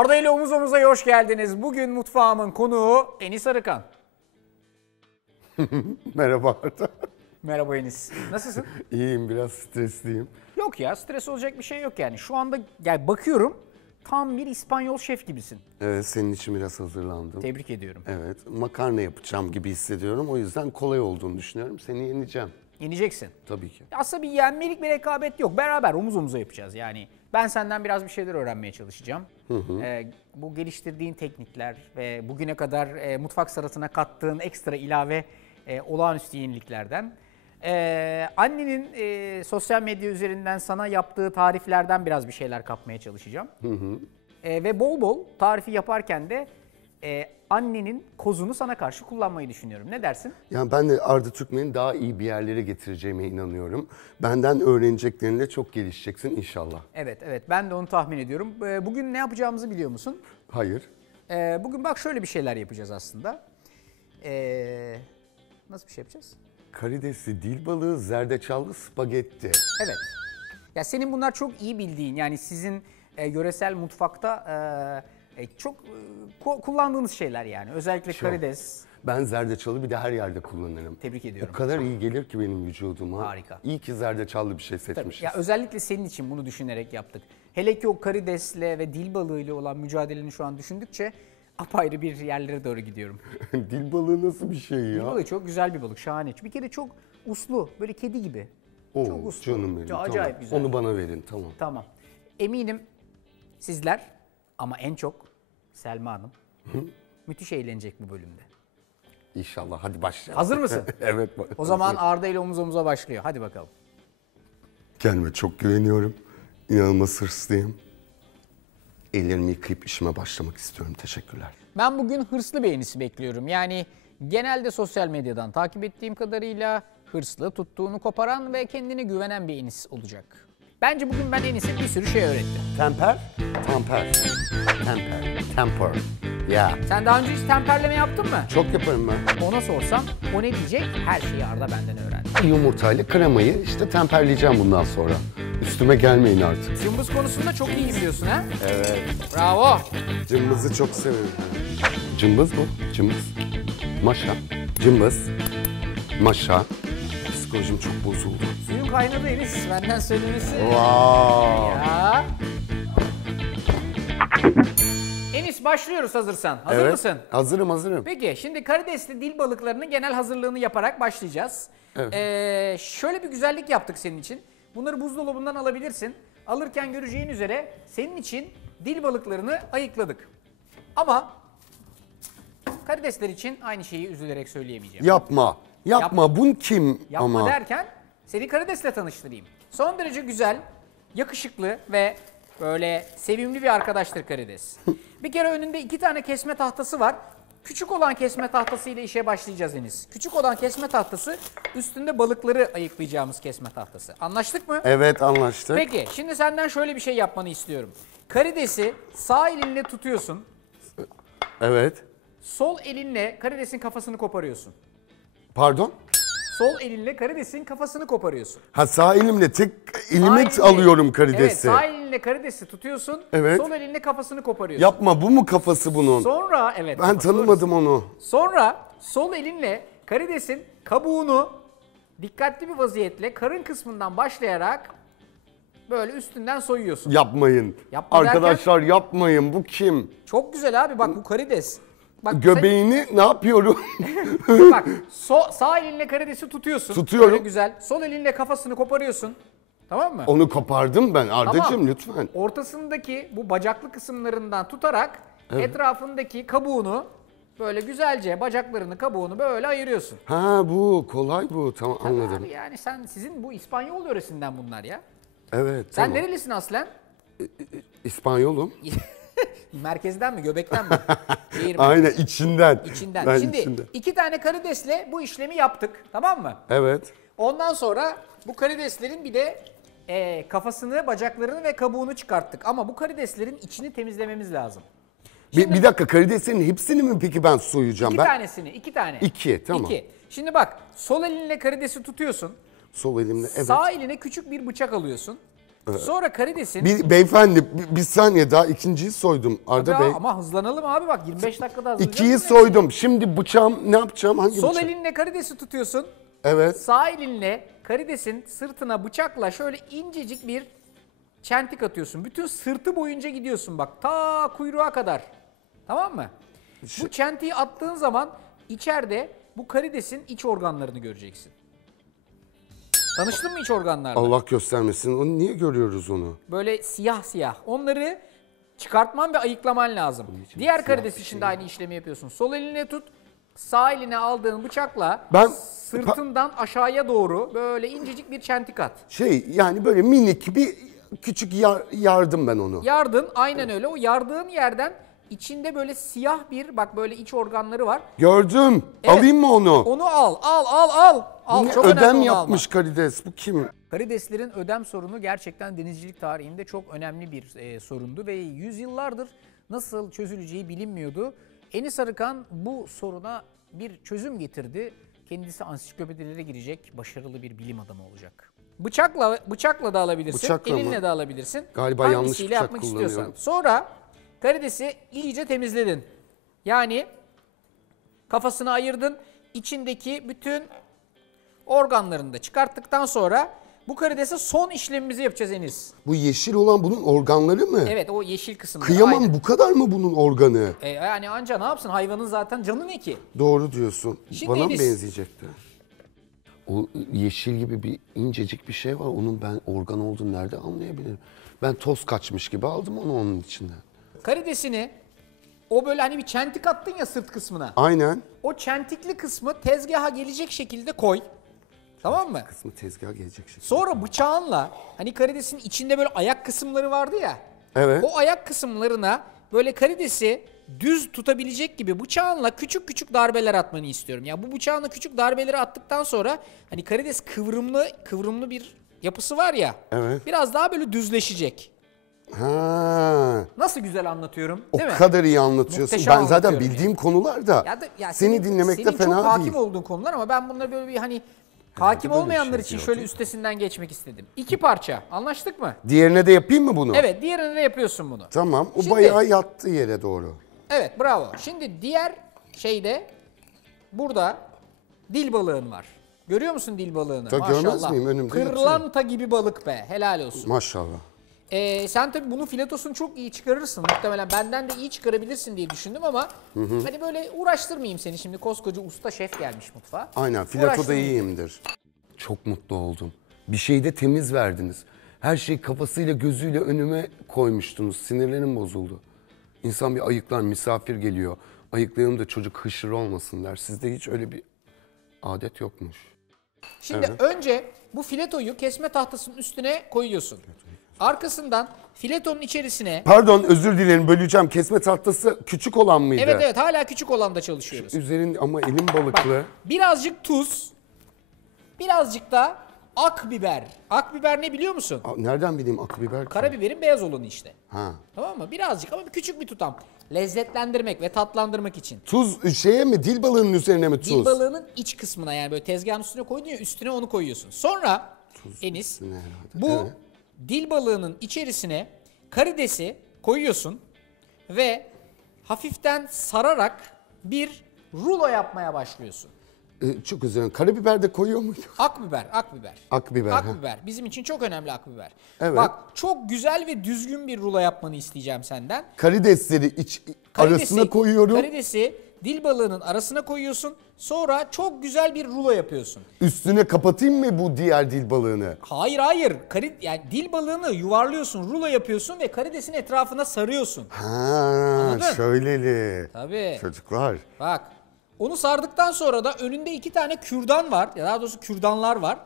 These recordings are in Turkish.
Arda ile Omuz Omuz'a hoş geldiniz. Bugün mutfağımın konuğu Enis Arıkan. Merhaba Arda. Merhaba Enis. Nasılsın? İyiyim, biraz stresliyim. Yok ya, stres olacak bir şey yok yani. Şu anda yani bakıyorum tam bir İspanyol şef gibisin. Evet, senin için biraz hazırlandım. Tebrik ediyorum. Evet, makarna yapacağım gibi hissediyorum. O yüzden kolay olduğunu düşünüyorum. Seni yeneceğim. Yeneceksin. Tabii ki. Aslında bir yenmelik bir rekabet yok. Beraber omuz omuza yapacağız yani. Ben senden biraz bir şeyler öğrenmeye çalışacağım. Bu geliştirdiğin teknikler ve bugüne kadar mutfak sanatına kattığın ekstra ilave olağanüstü yeniliklerden. Annenin sosyal medya üzerinden sana yaptığı tariflerden biraz bir şeyler kapmaya çalışacağım. Ve bol bol tarifi yaparken de annenin kozunu sana karşı kullanmayı düşünüyorum. Ne dersin? Yani ben de Arda Türkmen'i daha iyi bir yerlere getireceğime inanıyorum. Benden öğreneceklerinle çok gelişeceksin inşallah. Evet ben de onu tahmin ediyorum. Bugün ne yapacağımızı biliyor musun? Hayır. Bugün bak şöyle bir şeyler yapacağız aslında. Nasıl bir şey yapacağız? Karidesli dil balığı, zerdeçallı spagetti. Evet. Ya senin bunlar çok iyi bildiğin, yani sizin yöresel mutfakta çok kullandığınız şeyler yani. Özellikle Çok. karides. Ben zerdeçalı bir de her yerde kullanırım. Tebrik ediyorum. O kadar iyi gelir ki benim vücuduma. Harika. İyi ki zerdeçallı bir şey Tabii. seçmişiz. Ya özellikle senin için bunu düşünerek yaptık. Hele ki o karidesle ve dil balığıyla olan mücadeleni şu an düşündükçe apayrı bir yerlere doğru gidiyorum. Dil balığı nasıl bir şey ya? Dil balığı çok güzel bir balık, şahane. Bir kere çok uslu, böyle kedi gibi. Oo, çok uslu. canım benim. Çok acayip Tamam. güzel. Onu bana verin, tamam. Tamam. Eminim sizler ama en çok Selma Hanım müthiş eğlenecek bu bölümde. İnşallah, hadi başlayalım. Hazır mısın? Evet. O zaman Arda ile omuz omuza başlıyor. Hadi bakalım. Kendime çok güveniyorum. İnanılmaz hırslıyım. Ellerimi yıkayıp işime başlamak istiyorum. Teşekkürler. Ben bugün hırslı bir Enis'i bekliyorum. Yani genelde sosyal medyadan takip ettiğim kadarıyla hırslı, tuttuğunu koparan ve kendine güvenen bir Enis olacak. Bence bugün ben Enis'e bir sürü şey öğrettim. Temper? Temper. Temper. Temper. Ya. Sen daha önce hiç temperleme yaptın mı? Çok yaparım ben. Ona sorsam o ne diyecek? Her şeyi Arda benden öğrendi. Yumurtayla kremayı işte temperleyeceğim bundan sonra. Üstüme gelmeyin artık. Cımbız konusunda çok iyi biliyorsun ha? Evet. Bravo. Cımbızı çok severim. Cımbız bu. Cımbız. Maşa. Cımbız. Maşa. Psikolojim çok bozuldu. Suyun kaynadı Enis, benden söylemesi. Wow. Ya. Enis başlıyoruz hazırsan. Hazır Evet. mısın? Hazırım. Peki şimdi karidesli dil balıklarının genel hazırlığını yaparak başlayacağız. Evet. Şöyle bir güzellik yaptık senin için. Bunları buzdolabından alabilirsin. Alırken göreceğin üzere senin için dil balıklarını ayıkladık. Ama karidesler için aynı şeyi üzülerek söyleyemeyeceğim. Yapma. Bu kim Yapma ama? derken seni karidesle tanıştırayım. Son derece güzel, yakışıklı ve böyle sevimli bir arkadaştır karides. Bir kere önünde 2 tane kesme tahtası var. Küçük olan kesme tahtasıyla işe başlayacağız Enis. Küçük olan kesme tahtası üstünde balıkları ayıklayacağımız kesme tahtası. Anlaştık mı? Evet, anlaştık. Peki şimdi senden şöyle bir şey yapmanı istiyorum. Karidesi sağ elinle tutuyorsun. Evet. Sol elinle karidesin kafasını koparıyorsun. Pardon? Sol elinle karidesin kafasını koparıyorsun. Ha, sağ elimle tek Sağ elime elinle- alıyorum karidesi. Evet, sağ elinle karidesi tutuyorsun. Evet. Sol elinle kafasını koparıyorsun. Yapma, bu mu kafası bunun? Sonra evet. Ben kafası tanımadım onu. Sonra sol elinle karidesin kabuğunu dikkatli bir vaziyetle karın kısmından başlayarak böyle üstünden soyuyorsun. Yapmayın. Yapma Arkadaşlar yapmayın. Bu kim? Çok güzel abi, bak bu karides. Bak, Göbeğini ne yapıyorum? bak sağ elinle karidesi tutuyorsun. Tutuyorum. Böyle güzel. Sol elinle kafasını koparıyorsun. Tamam mı? Onu kopardım ben Ardacığım, Tamam. lütfen. Ortasındaki bu bacaklı kısımlarından tutarak etrafındaki kabuğunu böyle güzelce bacaklarını, kabuğunu böyle ayırıyorsun. Ha, bu kolay bu. Tamam, anladım. Abi yani sizin bu İspanyol yöresinden bunlar ya. Evet, Sen tamam. nerelisin aslen? İspanyolum. Merkezden mi, göbekten mi? Şehir mi? Aynen, içinden. İçinden. Ben Şimdi içinden. 2 tane karidesle bu işlemi yaptık, tamam mı? Evet. Ondan sonra bu karideslerin bir de kafasını, bacaklarını ve kabuğunu çıkarttık. Ama bu karideslerin içini temizlememiz lazım. Bir dakika, karidesin hepsini mi peki ben soyacağım? 2 tanesini, 2 tane. 2, tamam. 2. Şimdi bak, sol elinle karidesi tutuyorsun. Sol elimle, evet. Sağ eline küçük bir bıçak alıyorsun. Sonra karidesin... Beyefendi bir saniye daha ikinciyi soydum Arda Bey. Ama hızlanalım abi bak 25 dakikada hazırlayacağız. İkiyi soydum. Şimdi bıçağım ne yapacağım? Hangi Sol bıçak? elinle karidesi tutuyorsun. Evet. Sağ elinle karidesin sırtına bıçakla şöyle incecik bir çentik atıyorsun. Bütün sırtı boyunca gidiyorsun bak ta kuyruğa kadar. Tamam mı? Bu çentiği attığın zaman içeride bu karidesin iç organlarını göreceksin. Tanıştın mı iç organlarla? Allah göstermesin. Onu niye görüyoruz onu? Böyle siyah siyah. Onları çıkartman ve ayıklaman lazım. Diğer karides için de aynı işlemi yapıyorsun. Sol eline tut. Sağ eline aldığın bıçakla sırtından aşağıya doğru böyle incecik bir çentik at. Yani böyle minik bir küçük yardım ben onu. Yardın aynen öyle. O yardığın yerden içinde böyle siyah bir bak böyle iç organları var. Gördüm. Evet. Alayım mı onu? Onu al. Ne Çok ödem önemli, yapmış karides. Bu kim? Karideslerin ödem sorunu gerçekten denizcilik tarihinde çok önemli bir sorundu ve yüzyıllardır nasıl çözüleceği bilinmiyordu. Enis Arıkan bu soruna bir çözüm getirdi. Kendisi ansiklopedilere girecek başarılı bir bilim adamı olacak. Bıçakla da alabilirsin, Bıçakla elinle mı? de alabilirsin. Galiba yanlış hangisiyle bıçak yapmak kullanıyorum. istiyorsan. Sonra karidesi iyice temizledin. Yani kafasını ayırdın, içindeki bütün organlarını da çıkarttıktan sonra bu karidese son işlemimizi yapacağız Enis. Bu yeşil olan bunun organları mı? Evet o yeşil kısımları. Kıyamam aynen. bu kadar mı bunun organı? Yani anca ne yapsın hayvanın zaten canı ne ki? Doğru diyorsun. Şimdi Bana mı Enis- benzeyecekti? O yeşil gibi bir incecik bir şey var. Onun ben organ olduğunu nerede anlayabilirim? Ben toz kaçmış gibi aldım onu onun içinden. Karidesini o böyle hani bir çentik attın ya sırt kısmına. Aynen. O çentikli kısmı tezgaha gelecek şekilde koy. Tamam mı? Kısmı tezgaha gelecek şey. Sonra bıçağınla hani karidesin içinde böyle ayak kısımları vardı ya. Evet. O ayak kısımlarına böyle karidesi düz tutabilecek gibi bıçağınla küçük küçük darbeler atmanı istiyorum. Ya bu bıçağınla küçük darbeleri attıktan sonra hani karides kıvrımlı bir yapısı var ya. Evet. Biraz daha böyle düzleşecek. Ha. Nasıl güzel anlatıyorum, O değil mi? kadar iyi anlatıyorsun. Muhteşem Ben zaten anlatıyorum bildiğim konular da seni dinlemekte senin fena çok değil. hakim olduğun konular ama ben bunları böyle bir hani hakim böyle bir olmayanlar şey için yok. şöyle üstesinden geçmek istedim. 2 parça. Anlaştık mı? Diğerine de yapayım mı bunu? Evet, diğerine de yapıyorsun bunu. Tamam. O Şimdi- bayağı yattı yere doğru. Evet, bravo. Şimdi diğer şeyde burada dil balığın var. Görüyor musun dil balığını? Tabii, Maşallah. görmez miyim? Önümde Pırlanta gibi balık be. Helal olsun. Maşallah. Sen tabii bunun filetosunu çok iyi çıkarırsın. Muhtemelen benden de iyi çıkarabilirsin diye düşündüm ama hani böyle uğraştırmayayım seni şimdi. Koskoca usta şef gelmiş mutfağa. Aynen. Filatoda Uğraştırmayayım. iyiyimdir. Çok mutlu oldum. Bir şeyde temiz verdiniz. Her şeyi kafasıyla gözüyle önüme koymuştunuz. Sinirlerim bozuldu. İnsan bir ayıklar, misafir geliyor. Ayıklayalım da çocuk hışır olmasın der. Sizde hiç öyle bir adet yokmuş. Şimdi önce bu filetoyu kesme tahtasının üstüne koyuyorsun. Arkasından filetonun içerisine... Pardon, özür dilerim, böleceğim. Kesme tahtası küçük olan mıydı? Evet hala küçük olanda çalışıyoruz. Üzerin ama elim balıklı. Birazcık tuz, birazcık da akbiber. Akbiber ne biliyor musun? Nereden bileyim akbiber? Karabiberin beyaz olanı işte. Ha. Tamam mı? Birazcık ama küçük bir tutam. Lezzetlendirmek ve tatlandırmak için. Tuz şeye mi? Dil balığının üzerine mi tuz? Dil balığının iç kısmına yani böyle tezgahın üstüne koydun ya üstüne onu koyuyorsun. Sonra Enis üstüne herhalde. bu Evet. dil balığının içerisine karidesi koyuyorsun ve hafiften sararak bir rulo yapmaya başlıyorsun. Çok özür dilerim. Karabiber de koyuyor muydu? Akbiber. Akbiber. ha. Akbiber. Bizim için çok önemli akbiber. Evet. Bak çok güzel ve düzgün bir rulo yapmanı isteyeceğim senden. Karidesleri arasına koyuyorum. Karidesi dil balığının arasına koyuyorsun. Sonra çok güzel bir rulo yapıyorsun. Üstüne kapatayım mı bu diğer dil balığını? Hayır. Yani dil balığını yuvarlıyorsun, rulo yapıyorsun ve karidesin etrafına sarıyorsun. Ha, Anladın? şöyleli. Tabii. Çocuklar. Bak. Onu sardıktan sonra da önünde 2 tane kürdan var. Ya daha doğrusu kürdanlar var.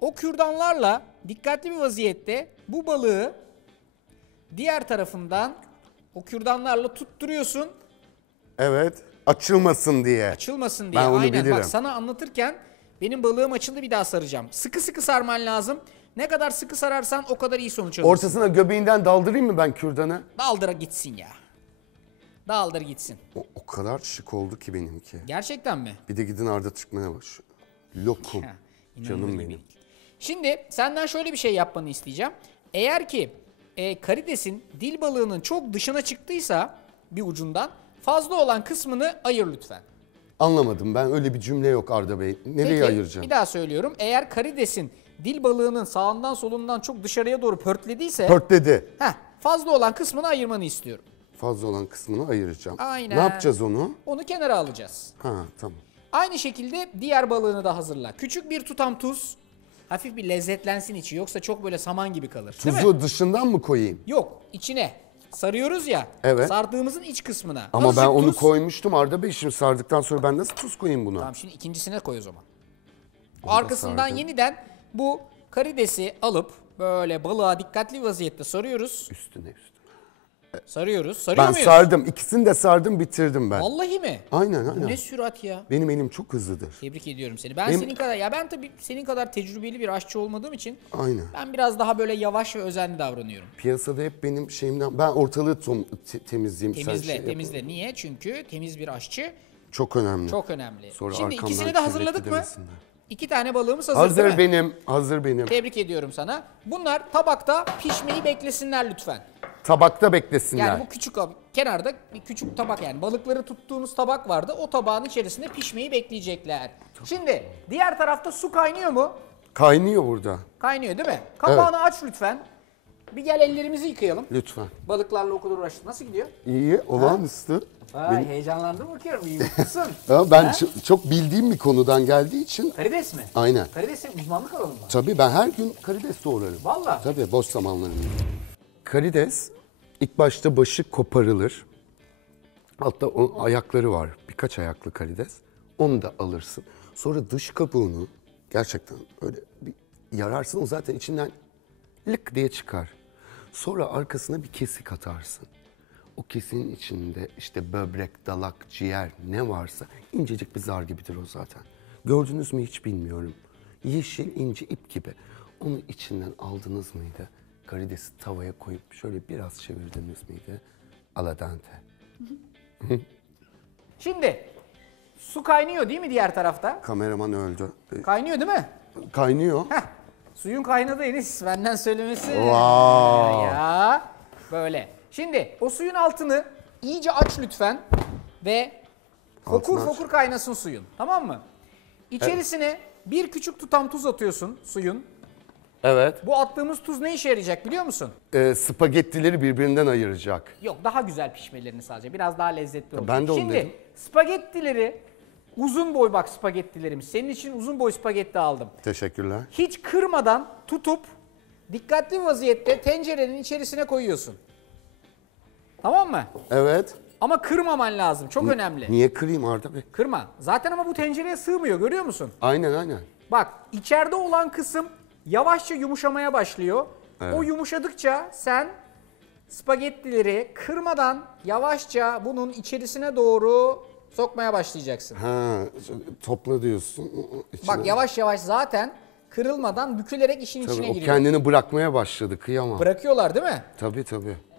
O kürdanlarla dikkatli bir vaziyette bu balığı diğer tarafından o kürdanlarla tutturuyorsun. Evet. Açılmasın diye. Açılmasın diye. Ben onu Aynen. bilirim. Bak sana anlatırken benim balığım açıldı bir daha saracağım. Sıkı sıkı sarman lazım. Ne kadar sıkı sararsan o kadar iyi sonuç alırsın. Ortasına göbeğinden daldırayım mı ben kürdanı? Daldıra gitsin ya. Daldır gitsin. O kadar şık oldu ki benimki. Gerçekten mi? Bir de gidin Arda Türkmen'e bak. Lokum. Ha, inanılır Canım gibi benim. değil. Şimdi senden şöyle bir şey yapmanı isteyeceğim. eğer ki karidesin dil balığının çok dışına çıktıysa bir ucundan fazla olan kısmını ayır lütfen. Anlamadım, ben öyle bir cümle yok Arda Bey. Nereye Peki, ayıracağım? bir daha söylüyorum. Eğer karidesin dil balığının sağından solundan çok dışarıya doğru pörtlediyse Pörtledi. fazla olan kısmını ayırmanı istiyorum. Fazla olan kısmını ayıracağım. Aynen. Ne yapacağız onu? Onu kenara alacağız. Ha, tamam. Aynı şekilde diğer balığını da hazırla. Küçük bir tutam tuz. Hafif bir lezzetlensin içi. Yoksa çok böyle saman gibi kalır. Değil mi? Tuzu dışından mı koyayım? Yok, içine. Sarıyoruz ya. Evet. Sardığımızın iç kısmına. Ama Azıcık ben onu tuz. koymuştum Arda Bey. Şimdi sardıktan sonra ben nasıl tuz koyayım buna? Tamam, şimdi ikincisine koy o zaman. Onu da Arkasından sardım. yeniden bu karidesi alıp böyle balığa dikkatli vaziyette sarıyoruz. Üstüne. Sarıyoruz. Sarıyor Ben muyuz? sardım. İkisini de sardım, bitirdim ben. Vallahi mi? Aynen Bu aynen. ne sürat ya. Benim elim çok hızlıdır. Tebrik ediyorum seni. Ben Benim- senin kadar senin kadar tecrübeli bir aşçı olmadığım için Aynen. ben biraz daha böyle yavaş ve özenli davranıyorum. Piyasada hep benim şeyimden... Ben ortalığı temizleyeyim. sen Temizle, şey yap. temizle. Niye? Çünkü temiz bir aşçı Çok önemli. çok önemli. Sonra Şimdi arkamdan ikisini de kirletti hazırladık mı? demesinler. 2 tane balığımız hazır, değil Hazır mi? benim. Hazır benim. Tebrik ediyorum sana. Bunlar tabakta pişmeyi beklesinler lütfen. Tabakta beklesinler. Yani bu küçük kenarda bir küçük tabak, yani balıkları tuttuğumuz tabak vardı. O tabağın içerisinde pişmeyi bekleyecekler. Şimdi diğer tarafta su kaynıyor mu? Kaynıyor burada. Kaynıyor değil mi? Kapağını aç lütfen. Bir gel ellerimizi yıkayalım. Lütfen. Balıklarla o kadar uğraştık. Nasıl gidiyor? İyi, olağanüstü. Vay, heyecanlandım bakıyorum. İyi mutlusun. Ya ben çok bildiğim bir konudan geldiği için... Karides mi? Aynen. Karides'e uzmanlık alalım mı? Tabii ben her gün karides doğrarım. Vallahi. Tabii boş zamanlarımda. Karides ilk başta başı koparılır. Altta o ayakları var. Birkaç ayaklı karides. Onu da alırsın. Sonra dış kabuğunu gerçekten öyle bir yararsın. O zaten içinden lık diye çıkar. Sonra arkasına bir kesik atarsın. O kesinin içinde işte böbrek, dalak, ciğer ne varsa incecik bir zar gibidir o zaten. Gördünüz mü hiç bilmiyorum. Yeşil ince ip gibi. Onu içinden aldınız mıydı? Karidesi tavaya koyup şöyle biraz çevirdiniz miydi? Al dente. Şimdi su kaynıyor değil mi diğer tarafta? Kameraman öldü. Kaynıyor değil mi? Kaynıyor. Heh. Suyun kaynadı Enis. Benden söylemesi. Wow. Ya böyle. Şimdi o suyun altını iyice aç lütfen ve fokur Altını aç. fokur kaynasın suyun. Tamam mı? İçerisine bir küçük tutam tuz atıyorsun suyun. Evet. Bu attığımız tuz ne işe yarayacak biliyor musun? Spagettileri birbirinden ayıracak. Yok, daha güzel pişmelerini sadece. Biraz daha lezzetli olacak. ben de onu Şimdi dedim. spagettileri uzun boy, bak spagettilerimiz. Senin için uzun boy spagetti aldım. Teşekkürler. Hiç kırmadan tutup dikkatli vaziyette tencerenin içerisine koyuyorsun. Tamam mı? Evet. Ama kırmaman lazım. Çok önemli. Niye kırayım Arda Bey? Kırma. Zaten ama bu tencereye sığmıyor, görüyor musun? Aynen. Bak, içeride olan kısım yavaşça yumuşamaya başlıyor. Evet. O yumuşadıkça sen spagettileri kırmadan yavaşça bunun içerisine doğru sokmaya başlayacaksın. Ha, topla diyorsun. İçine. Bak, yavaş yavaş zaten kırılmadan bükülerek işin Tabii, içine o giriyor. kendini bırakmaya başladı, kıyamam. Bırakıyorlar değil mi? Tabii.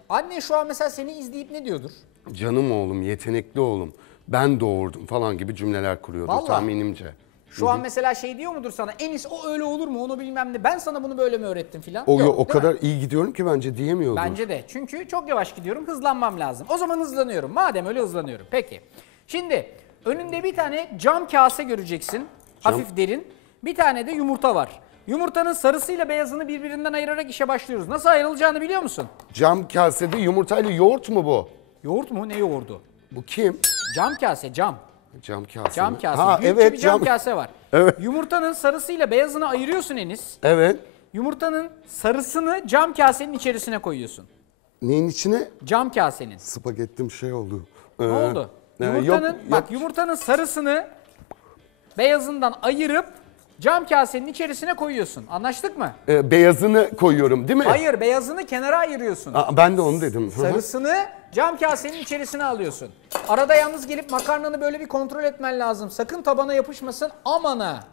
Anne şu an mesela seni izleyip ne diyordur? Canım oğlum, yetenekli oğlum, ben doğurdum falan gibi cümleler kuruyordu Vallahi. tahminimce. Şu an mesela şey diyor mudur sana? Enis, o öyle olur mu? Onu bilmem ne. Ben sana bunu böyle mi öğrettim filan? O Yok, değil kadar mi? iyi gidiyorum ki bence diyemiyordur. Bence de. Çünkü çok yavaş gidiyorum. Hızlanmam lazım. O zaman hızlanıyorum. Madem öyle hızlanıyorum. Peki. Şimdi önünde bir tane cam kase göreceksin. Hafif derin. Bir tane de yumurta var. Yumurtanın sarısıyla beyazını birbirinden ayırarak işe başlıyoruz. Nasıl ayrılacağını biliyor musun? Cam kasede yumurtayla yoğurt mu bu? Yoğurt mu? Ne yoğurdu? Bu kim? Cam kase, cam. Cam kase. Cam mi? kase. Ha, Büyükçe evet, bir cam kase var. Evet. Yumurtanın sarısıyla beyazını ayırıyorsun Enis. Evet. Yumurtanın sarısını cam kasenin içerisine koyuyorsun. Neyin içine? Cam kasenin. Spagettim şey oldu. Ne oldu? yok, Yumurtanın, bak, yok. yumurtanın sarısını beyazından ayırıp cam kasenin içerisine koyuyorsun. Anlaştık mı? Beyazını koyuyorum değil mi? Hayır, beyazını kenara ayırıyorsun. Ben de onu dedim. Hı hı. Sarısını cam kasenin içerisine alıyorsun. Arada yalnız gelip makarnanı böyle bir kontrol etmen lazım. Sakın tabana yapışmasın. Aman ha.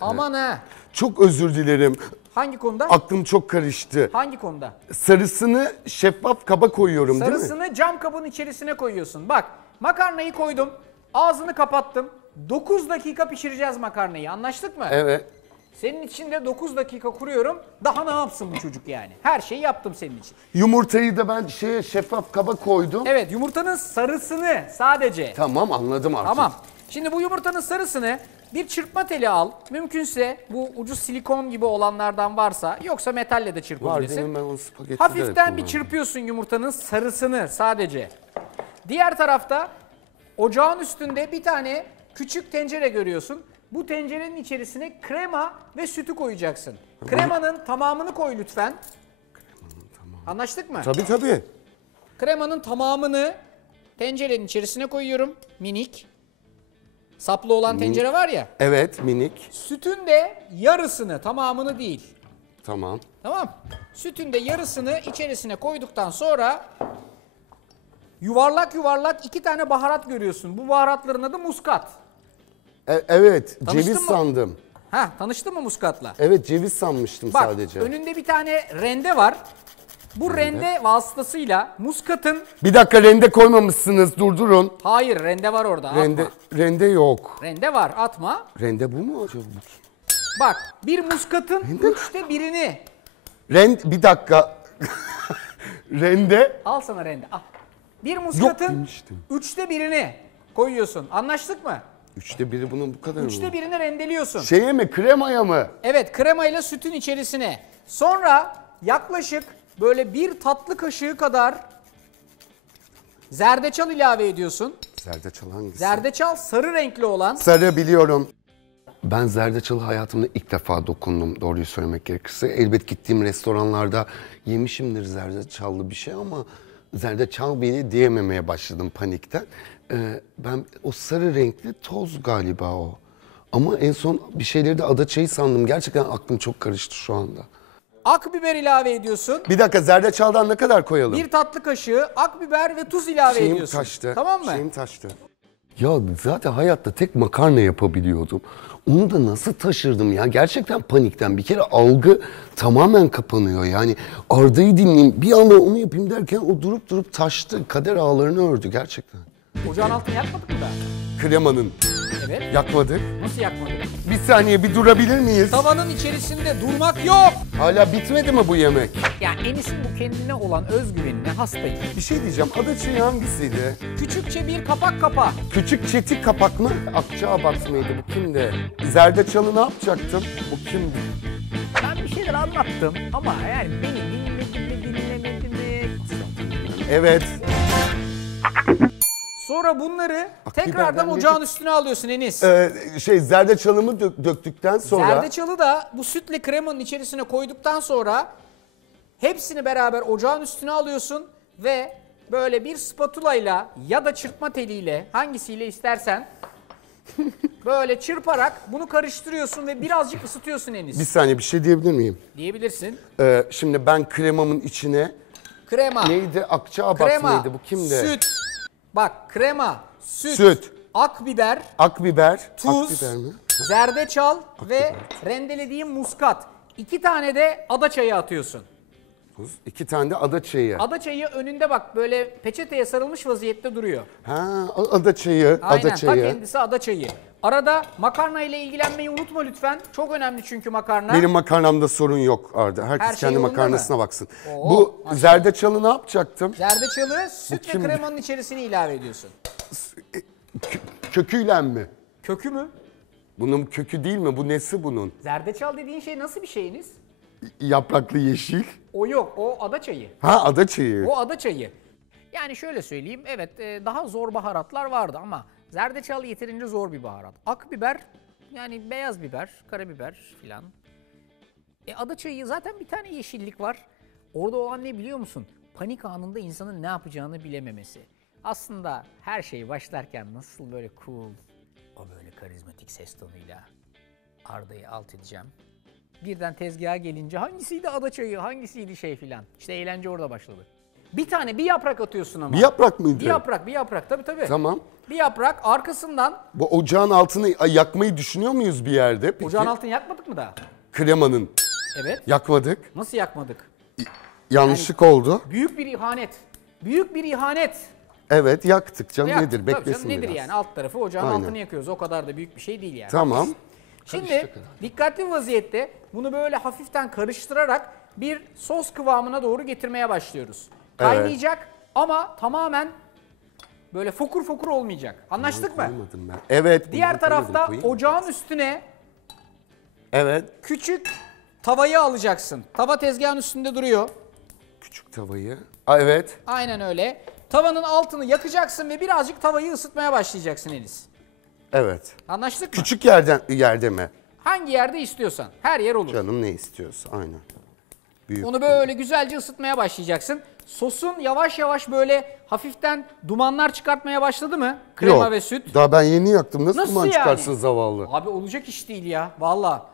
Aman ha. Çok özür dilerim. Hangi konuda? Aklım çok karıştı. Hangi konuda? Sarısını şeffaf kaba koyuyorum değil mi? Sarısını cam kabın içerisine koyuyorsun. Bak, makarnayı koydum. Ağzını kapattım. 9 dakika pişireceğiz makarnayı. Anlaştık mı? Evet. Senin için de 9 dakika kuruyorum. Daha ne yapsın bu çocuk yani? Her şeyi yaptım senin için. Yumurtayı da ben şeffaf kaba koydum. Evet, yumurtanın sarısını sadece. Tamam, anladım artık. Tamam. Şimdi bu yumurtanın sarısını bir çırpma teli al. Mümkünse bu ucu silikon gibi olanlardan varsa, yoksa metalle de Var çırpabilirsin. değil mi? Ben onu spagettide de Hafiften bir kullanıyorum. çırpıyorsun yumurtanın sarısını sadece. Diğer tarafta ocağın üstünde bir tane küçük tencere görüyorsun. Bu tencerenin içerisine krema ve sütü koyacaksın. Kremanın tamamını koy lütfen. Anlaştık mı? Tabii. Kremanın tamamını tencerenin içerisine koyuyorum. Minik. Saplı olan tencere var ya. Evet, minik. Sütün de yarısını, tamamını değil. Tamam. Tamam. Sütün de yarısını içerisine koyduktan sonra yuvarlak yuvarlak 2 tane baharat görüyorsun. Bu baharatların adı muskat. Evet, Tanıştın ceviz mı? sandım. Ha, tanıştın mı muskatla? Evet, ceviz sanmıştım Bak, sadece. önünde bir tane rende var. Bu rende vasıtasıyla muskatın... Bir dakika, rende koymamışsınız, durdurun. Hayır, rende var orada, atma. Rende yok. Rende var, atma. Rende bu mu acaba? Bak, bir muskatın 3'te birini... Bir dakika. Rende. Al sana rende, al. Bir muskatın demiştim. 3'te birini koyuyorsun. Anlaştık mı? 3'te biri bunun bu kadar mı? 3'te birini rendeliyorsun. Şeye mi, kremaya mı? Evet, kremayla sütün içerisine. Sonra yaklaşık böyle 1 tatlı kaşığı kadar zerdeçal ilave ediyorsun. Zerdeçal hangisi? Zerdeçal sarı renkli olan. Sarı biliyorum. Ben zerdeçalı hayatımda ilk defa dokundum, doğruyu söylemek gerekirse. Elbet gittiğim restoranlarda yemişimdir zerdeçallı bir şey ama zerdeçal beni diyememeye başladım panikten. Ben o sarı renkli toz galiba o. Ama en son bir şeyleri de adaçayı sandım. Gerçekten aklım çok karıştı şu anda. Akbiber ilave ediyorsun. Bir dakika, zerdeçaldan ne kadar koyalım? 1 tatlı kaşığı akbiber ve tuz ilave Şeyim ediyorsun. taştı. Tamam mı? Şeyim taştı. Ya zaten hayatta tek makarna yapabiliyordum. Onu da nasıl taşırdım ya? Gerçekten panikten. Bir kere algı tamamen kapanıyor. Yani Arda'yı dinleyeyim, bir anda onu yapayım derken o durup durup taştı. Kader ağlarını ördü gerçekten. Ocağın altını yakmadık mı da? Kremanın. Evet. Yakmadık. Nasıl yakmadık? Bir saniye, bir durabilir miyiz? Tavanın içerisinde durmak yok. Hala bitmedi mi bu yemek? Ya Enis'in bu kendine olan özgüvenine hastayım. Bir şey diyeceğim. Adaçayı hangisiydi? Küçükçe bir kapak kapa. Küçük çetik kapak mı? Akçaabat mıydı? Bu kimdi? Zerdeçalı ne yapacaktım? Bu kimdi? Ben bir şeyler anlattım ama yani beni dinlemedi mi? Evet. Sonra bunları Akbiberden tekrardan ne ocağın üstüne alıyorsun Enis. Zerdeçalımı döktükten sonra... Zerdeçalı da bu sütle kremanın içerisine koyduktan sonra hepsini beraber ocağın üstüne alıyorsun ve böyle bir spatulayla ya da çırpma teliyle, hangisiyle istersen böyle çırparak bunu karıştırıyorsun ve birazcık ısıtıyorsun Enis. Bir saniye, bir şey diyebilir miyim? Diyebilirsin. Şimdi ben kremamın içine... Krema, Neydi? Akçaabat krema, mıydı? Bu kimdi? süt. Bak, krema, Süt. akbiber, Akbiber. tuz, Akbiber mi? zerdeçal ve rendelediğim muskat. 2 tane de adaçayı atıyorsun. Tuz. 2 tane de adaçayı. Adaçayı önünde bak böyle peçeteye sarılmış vaziyette duruyor. Ha, adaçayı. Aynen, ta Adaçayı. kendisi adaçayı. Arada makarna ile ilgilenmeyi unutma lütfen. Çok önemli çünkü makarna. Benim makarnamda sorun yok Arda. Herkes Her şey kendi yolunda makarnasına mı? baksın. Oo, Bu maşallah. zerdeçalı ne yapacaktım? Zerdeçalı süt ve kimdi? kremanın içerisine ilave ediyorsun. Köküyle mi? Kökü mü? Bunun kökü değil mi? Bu nesi bunun? Zerdeçal dediğin şey nasıl bir şeyiniz? Yapraklı yeşil. O yok, o adaçayı. Ha, adaçayı. O adaçayı. Yani şöyle söyleyeyim, evet daha zor baharatlar vardı ama zerdeçal yeterince zor bir baharat. Akbiber, yani beyaz biber, karabiber filan. Adaçayı zaten bir tane yeşillik var. Orada olan ne biliyor musun? Panik anında insanın ne yapacağını bilememesi. Aslında her şey başlarken nasıl böyle cool, o böyle karizmatik ses tonuyla Arda'yı alt edeceğim. Birden tezgaha gelince hangisiydi adaçayı, hangisiydi şey filan. İşte eğlence orada başladı. Bir yaprak atıyorsun ama. Bir yaprak mıydı? Bir yaprak tabii. Tamam. Bir yaprak, arkasından Bu ocağın altını yakmayı düşünüyor muyuz bir yerde? Peki. ocağın altını yakmadık mı daha? Kremanın. Evet. Yakmadık. Nasıl yakmadık? Yanlışlık oldu. Büyük bir ihanet. Büyük bir ihanet. Evet, yaktık canım, Yaktık, nedir? tabii Beklesin canım, nedir biraz. yani, alt tarafı ocağın Aynen. altını yakıyoruz. O kadar da büyük bir şey değil yani. Tamam. Şimdi dikkatli bir vaziyette bunu böyle hafiften karıştırarak bir sos kıvamına doğru getirmeye başlıyoruz. Kaynayacak ama tamamen böyle fokur fokur olmayacak. Anlaştık mı? Ben. Evet. Diğer tarafta ocağın üstüne küçük tavayı alacaksın. Tava tezgahın üstünde duruyor. Küçük tavayı. Evet. Aynen öyle. Tavanın altını yakacaksın ve birazcık tavayı ısıtmaya başlayacaksın Enis. Evet. Anlaştık mı? Küçük yerde mi? Hangi yerde istiyorsan. Her yer olur. Canım ne istiyorsa aynen. Büyük Onu böyle güzelce ısıtmaya başlayacaksın. Sosun yavaş yavaş böyle hafiften dumanlar çıkartmaya başladı mı? Krema Yok, ve süt. Daha ben yeni yaktım. Nasıl Nasıl duman yani? çıkarsın zavallı? Abi olacak iş değil ya. Valla.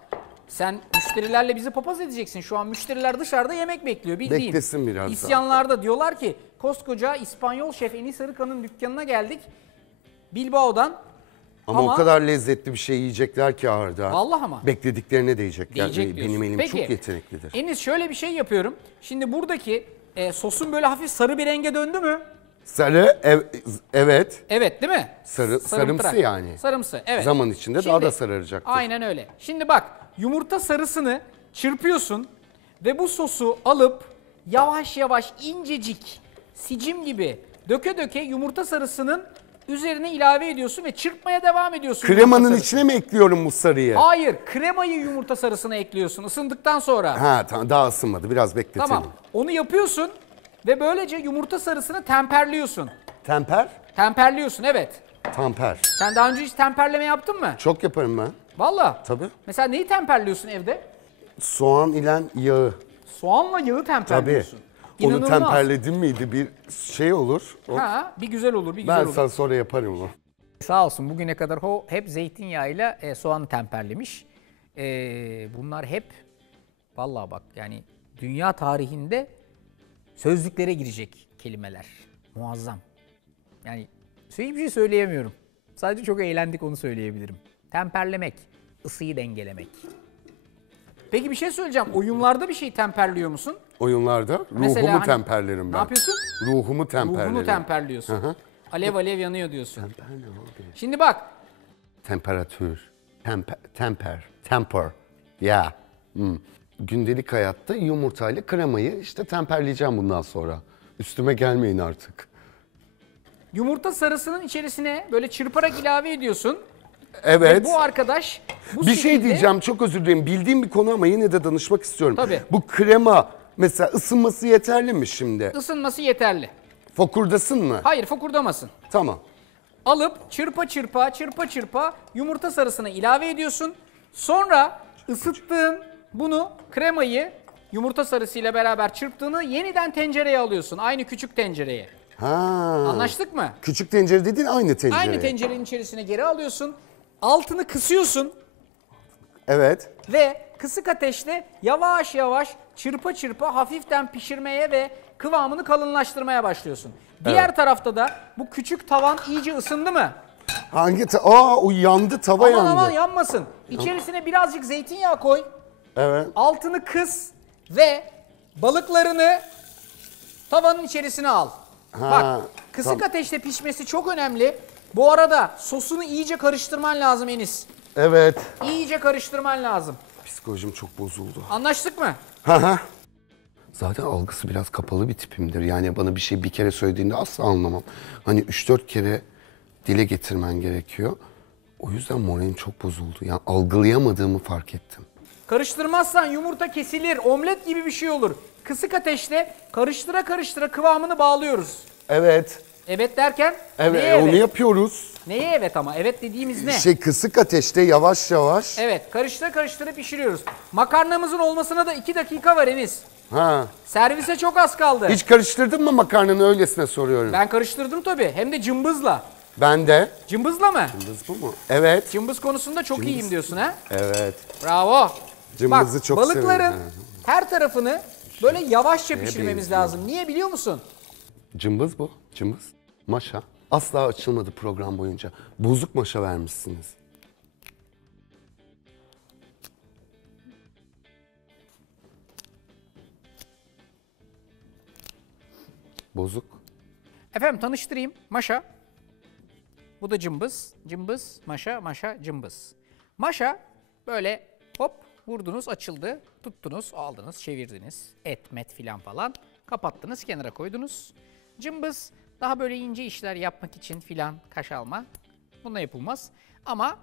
Sen müşterilerle bizi papaz edeceksin. Şu an müşteriler dışarıda yemek bekliyor bildiğin. Beklesin biraz daha. İsyanlarda diyorlar ki koskoca İspanyol şef Enis Arıkan'ın dükkanına geldik. Bilbao'dan. Ama o kadar lezzetli bir şey yiyecekler ki Arda. Vallahi ama. Beklediklerine değecekler. Diyecek diyorsun. Benim elim Peki, çok yeteneklidir. Enis şöyle bir şey yapıyorum. Şimdi buradaki sosun böyle hafif sarı bir renge döndü mü? Sarı, evet. Evet değil mi? Sarımsı yani. Sarımsı evet. Zaman içinde daha da sararacaktır. Aynen öyle. Şimdi bak yumurta sarısını çırpıyorsun ve bu sosu alıp yavaş yavaş incecik sicim gibi döke döke yumurta sarısının üzerine ilave ediyorsun ve çırpmaya devam ediyorsun. Kremanın içine mi ekliyorum bu sarıyı? Hayır, kremayı yumurta sarısına ekliyorsun ısındıktan sonra. Ha tamam, daha ısınmadı, biraz bekletelim. Tamam. Onu yapıyorsun ve böylece yumurta sarısını temperliyorsun. Temper? Temperliyorsun evet. Temper. Sen daha önce hiç temperleme yaptın mı? Çok yaparım ben. Valla. Tabii. Mesela neyi temperliyorsun evde? Soğan ile yağı. Soğanla yağı temperliyorsun. Tabii. Onu İnanılmaz. temperledim miydi bir şey olur. Ha, bir güzel olur, bir güzel Ben olur. sana sonra yaparım onu. Sağ olsun bugüne kadar o hep zeytinyağıyla soğanı temperlemiş. Bunlar hep vallahi bak yani dünya tarihinde sözlüklere girecek kelimeler. Muazzam. Yani hiçbir şey söyleyemiyorum. Sadece çok eğlendik onu söyleyebilirim. Temperlemek, ısıyı dengelemek. Peki bir şey söyleyeceğim. Oyunlarda bir şey temperliyor musun? Oyunlarda Mesela ruhumu hani- temperlerim ben. Ne yapıyorsun? Ruhumu temperlerim. Ruhunu temperliyorsun. Hı hı. Alev alev yanıyor diyorsun. Temper ne oldu? Şimdi bak. Temperatür. Temper. Ya. Gündelik hayatta yumurtayla kremayı işte temperleyeceğim bundan sonra. Üstüme gelmeyin artık. Yumurta sarısının içerisine böyle çırparak ilave ediyorsun. Evet. Ve bu arkadaş bu Bir şey şekilde- diyeceğim, çok özür dilerim. Bildiğim bir konu ama yine de danışmak istiyorum. Tabii. Bu krema mesela ısınması yeterli mi şimdi? Isınması yeterli. Fokurdasın mı? Hayır fokurdamasın. Tamam. Alıp çırpa çırpa yumurta sarısına ilave ediyorsun. Sonra ısıttığın bunu kremayı yumurta sarısıyla beraber çırptığını yeniden tencereye alıyorsun. Aynı küçük tencereye. Ha. Anlaştık mı? Küçük tencere dediğin aynı tencere. Aynı tencerenin içerisine geri alıyorsun. Altını kısıyorsun Evet. ve kısık ateşte yavaş yavaş çırpa hafiften pişirmeye ve kıvamını kalınlaştırmaya başlıyorsun. Diğer tarafta da bu küçük tavan iyice ısındı mı? O yandı, tava yandı. Aman yanmasın. İçerisine birazcık zeytinyağı koy. Evet. Altını kıs ve balıklarını tavanın içerisine al. Bak kısık tamam. ateşte pişmesi çok önemli. Bu arada sosunu iyice karıştırman lazım Enis. Evet. İyice karıştırman lazım. Psikolojim çok bozuldu. Anlaştık mı? Zaten algısı biraz kapalı bir tipimdir. Yani bana bir şey bir kere söylediğinde asla anlamam. Hani 3-4 kere dile getirmen gerekiyor. O yüzden moralim çok bozuldu. Yani algılayamadığımı fark ettim. Karıştırmazsan yumurta kesilir, omlet gibi bir şey olur. Kısık ateşte karıştıra kıvamını bağlıyoruz. Evet. Evet derken Evet, neye evet? onu yapıyoruz. Neye evet ama? Evet dediğimiz ne? Kısık ateşte yavaş yavaş. Evet, karıştıra pişiriyoruz. Makarnamızın olmasına da 2 dakika var Enis. Ha. Servise çok az kaldı. Hiç karıştırdın mı makarnanı, öylesine soruyorum. Ben karıştırdım tabii. Hem de cımbızla. Ben de. Cımbızla mı? Cımbız bu mu? Evet. Cımbız konusunda çok iyiyim diyorsun ha? Evet. Bravo. Cımbızı Bak, çok balıkların severim. her tarafını böyle yavaşça Neye pişirmemiz benziyor? lazım. Niye biliyor musun? Cımbız bu. Cımbız. Maşa. Asla açılmadı program boyunca. Bozuk maşa vermişsiniz. Bozuk. Efendim tanıştırayım. Maşa. Bu da cımbız. Cımbız, maşa, cımbız. Maşa Böyle hop vurdunuz, açıldı. Tuttunuz, aldınız, çevirdiniz. Et, met filan falan. Kapattınız, kenara koydunuz. Cımbız daha böyle ince işler yapmak için filan kaş alma. Bununla yapılmaz. Ama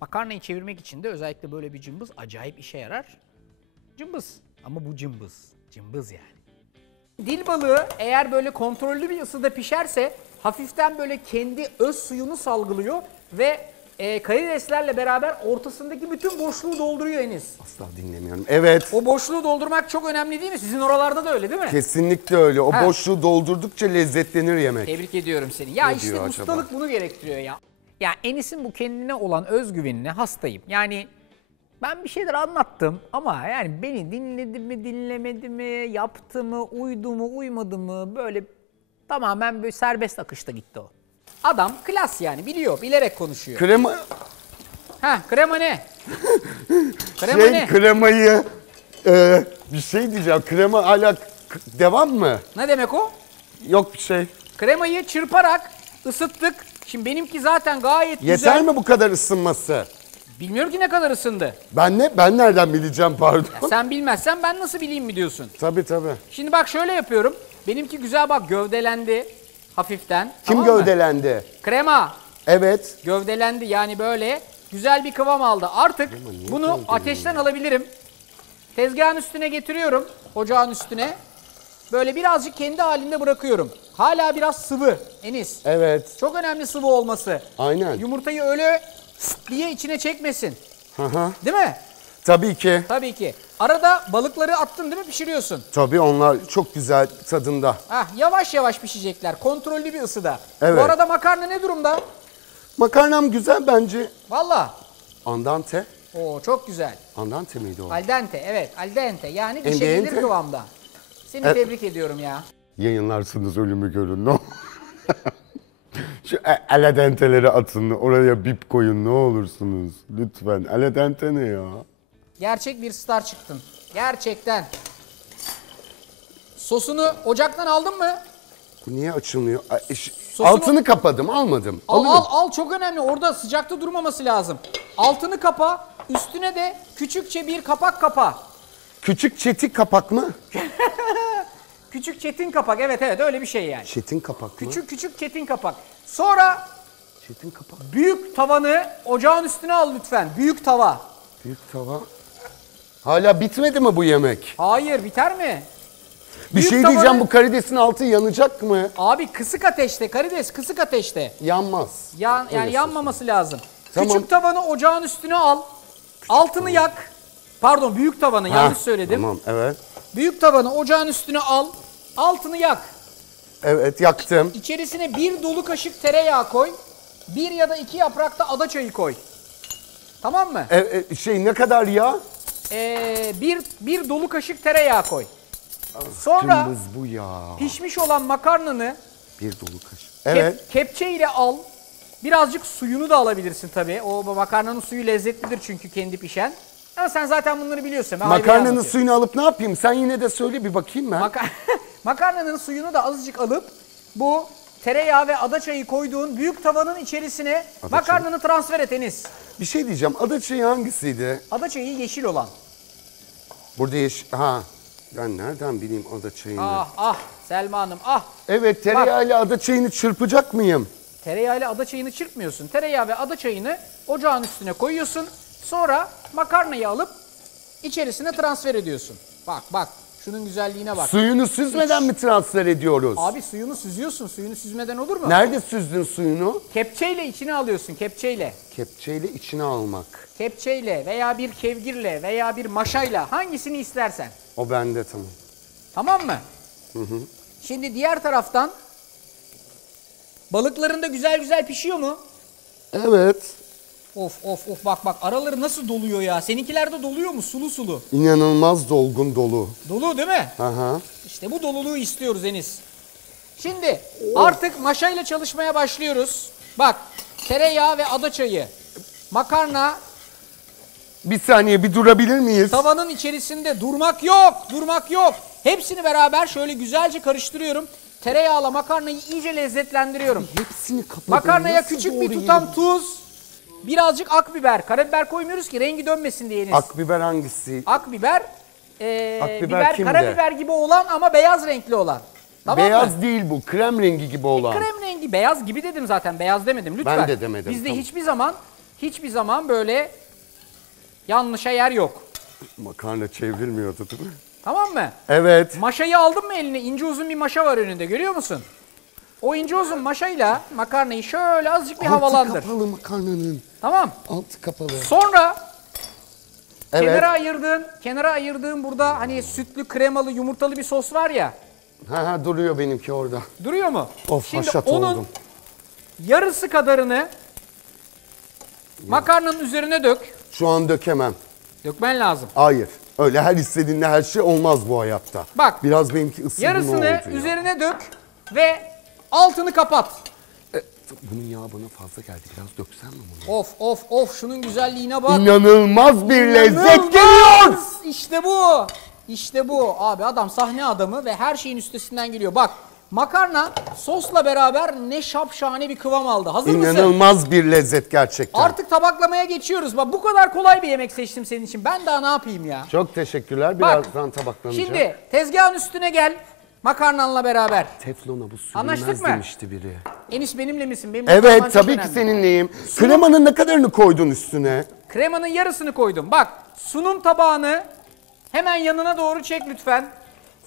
makarnayı çevirmek için de özellikle böyle bir cımbız acayip işe yarar. Cımbız. Ama bu cımbız. Cımbız yani. Dil balığı eğer böyle kontrollü bir ısıda pişerse hafiften böyle kendi öz suyunu salgılıyor ve karideslerle beraber ortasındaki bütün boşluğu dolduruyor Enis. Asla dinlemiyorum. Evet. O boşluğu doldurmak çok önemli değil mi? Sizin oralarda da öyle değil mi? Kesinlikle öyle. O boşluğu doldurdukça lezzetlenir yemek. Tebrik ediyorum seni. Ya Ne işte diyor ustalık acaba? bunu gerektiriyor ya. Ya Enis'in bu kendine olan özgüvenine hastayım. Yani ben bir şeyler anlattım ama yani beni dinledi mi, dinlemedi mi, yaptı mı, uydu mu, uymadı mı böyle tamamen böyle serbest akışta gitti o. Adam klas yani biliyor, bilerek konuşuyor. Krema Krema ne? Krema ne? kremayı bir şey diyeceğim. Krema hala devam mı? Ne demek o? Yok bir şey. Kremayı çırparak ısıttık. Şimdi benimki zaten gayet Yeter güzel. mi bu kadar ısınması? Bilmiyorum ki ne kadar ısındı. Ben nereden bileceğim pardon? Sen bilmezsen ben nasıl bileyim mi diyorsun? Tabii. Şimdi bak şöyle yapıyorum. Benimki güzel bak gövdelendi hafiften. Kim tamam mı? gövdelendi? Krema Evet. gövdelendi yani böyle güzel bir kıvam aldı. Artık bunu ateşten alabilirim. Tezgahın üstüne getiriyorum. Ocağın üstüne. Böyle birazcık kendi halinde bırakıyorum. Hala biraz sıvı Enis. Evet. Çok önemli sıvı olması. Aynen. Yumurtayı öyle sıt diye içine çekmesin. Hı. Değil mi? Tabii ki. Tabii ki. Arada balıkları attın değil mi pişiriyorsun? Tabii onlar çok güzel tadında. Yavaş yavaş pişecekler. Kontrollü bir ısıda. Evet. Bu arada makarna ne durumda? Makarnam güzel bence. Valla. Andante. Oo çok güzel. Andante miydi o? Al dente evet al dente yani Al pişebilir dente. kıvamda. Seni tebrik ediyorum ya. Yayınlarsınız ölümü görün. No. Şu aladenteleri atın. Oraya bip koyun ne olursunuz. Lütfen. Aladente ne ya? Gerçek bir star çıktın. Gerçekten. Sosunu ocaktan aldın mı? Bu niye açılmıyor? Sosunu- Altını kapadım almadım. Alırım. Al çok önemli. Orada sıcakta durmaması lazım. Altını kapa. Üstüne de küçükçe bir kapak kapa. Küçük çetik kapak mı? Küçük çetin kapak. Evet öyle bir şey yani. Çetin kapak mı? Küçük çetin kapak. Sonra Çetin kapak. büyük tavanı ocağın üstüne al lütfen. Büyük tava. Büyük tava. Hala bitmedi mi bu yemek? Hayır biter mi? Bir Büyük şey tavanı- diyeceğim, bu karidesin altı yanacak mı? Abi kısık ateşte karides kısık ateşte. Yanmaz. Yani Öyle yanmaması lazım. Tamam. Küçük tavanı ocağın üstüne al. Altını yak. Pardon büyük tavanı yanlış söyledim. Tamam evet. Büyük tavanı ocağın üstüne al. Altını yak. Evet yaktım. İçerisine bir dolu kaşık tereyağı koy. Bir ya da iki yaprak da adaçayı koy. Tamam mı? Ne kadar yağ? Bir dolu kaşık tereyağı koy. Sonra Cımbız bu ya. pişmiş olan makarnanı Bir dolu kaşık. Evet. kepçe ile al. Birazcık suyunu da alabilirsin tabii. O makarnanın suyu lezzetlidir çünkü kendi pişen. Ama sen zaten bunları biliyorsun. Ben ayrı bir Makarnanın anlatıyorum. suyunu alıp ne yapayım? Sen yine de söyle bir bakayım ben. Makarnanın suyunu da azıcık alıp bu tereyağı ve adaçayı koyduğun büyük tavanın içerisine makarnanı transfer et Enis. Bir şey diyeceğim. Adaçayı hangisiydi? Adaçayı yeşil olan. Burada ha. Ben nereden bileyim adaçayını? Ah Selma Hanım ah. Evet, tereyağıyla adaçayını çırpacak mıyım? Tereyağı ile adaçayını çırpmıyorsun. Tereyağı ve adaçayını ocağın üstüne koyuyorsun. Sonra makarnayı alıp içerisine transfer ediyorsun. Bak şunun güzelliğine bak. Suyunu süzmeden mi transfer ediyoruz? Abi suyunu süzüyorsun. Suyunu süzmeden olur mu? Nerede süzdün suyunu? Kepçeyle içine alıyorsun kepçeyle. Kepçeyle içine almak. Kepçeyle veya bir kevgirle veya bir maşayla hangisini istersen. O bende tamam. Tamam mı? Şimdi diğer taraftan balıkların da güzel güzel pişiyor mu? Evet. Of bak araları nasıl doluyor ya. Seninkiler de doluyor mu sulu sulu? İnanılmaz dolgun dolu. Dolu değil mi? Aha. İşte bu doluluğu istiyoruz Enis. Şimdi artık maşayla çalışmaya başlıyoruz. Bak tereyağı ve adaçayı, makarna Bir saniye bir durabilir miyiz? tavanın içerisinde durmak yok. Hepsini beraber şöyle güzelce karıştırıyorum. Tereyağla makarnayı iyice lezzetlendiriyorum. Hepsini kapadım. Makarnaya Nasıl küçük bir doğru tutam yedim? tuz, birazcık akbiber. Karabiber koymuyoruz ki rengi dönmesin diye Enis. Akbiber hangisi? Akbiber, Akbiber biber, kimde? karabiber gibi olan ama beyaz renkli olan. Tamam Beyaz mı? değil bu. Krem rengi gibi olan. Krem rengi, beyaz gibi dedim zaten. Beyaz demedim lütfen. Ben de demedim, Bizde tamam. hiçbir zaman böyle yanlışa yer yok. Makarna çevrilmiyordu değil mi? Tamam mı? Evet. Maşayı aldın mı eline? İnce uzun bir maşa var önünde, görüyor musun? O ince uzun maşayla makarnayı şöyle azıcık bir havalandır. Altı kapalı makarnanın. Tamam. Altı kapalı. Sonra Evet. kenara ayırdığın burada hani sütlü, kremalı, yumurtalı bir sos var ya. Ha duruyor benimki orada. Duruyor mu? Of Şimdi haşat onun oldum. yarısı kadarını makarnanın üzerine dök. Şu an dökemem. Dökmen lazım. Hayır. Öyle her istediğinde her şey olmaz bu hayatta. Bak. Biraz benimki ısırma oldu Yarısını ya. üzerine dök ve altını kapat. Bunun yağı bana fazla geldi. Biraz döksem mi bunu? Of şunun güzelliğine bak. İnanılmaz bir lezzet İnanılmaz! geliyor. İşte bu. İşte bu. Abi adam sahne adamı ve her şeyin üstesinden geliyor. Bak makarna sosla beraber ne şapşahane bir kıvam aldı. Hazır mısın? İnanılmaz bir lezzet gerçekten. Artık tabaklamaya geçiyoruz. Bak bu kadar kolay bir yemek seçtim senin için. Ben daha ne yapayım ya? Çok teşekkürler. Bak, Birazdan tabaklanacak. Şimdi tezgahın üstüne gel. Makarnanla beraber. Teflona bu Anlaştık sürülmez mı? demişti biri. Enis benimle misin? Benim mutfağım Evet çok tabii ki önemli. seninleyim. Kremanın ne kadarını koydun üstüne? Kremanın yarısını koydum. Bak sunum tabağını hemen yanına doğru çek lütfen.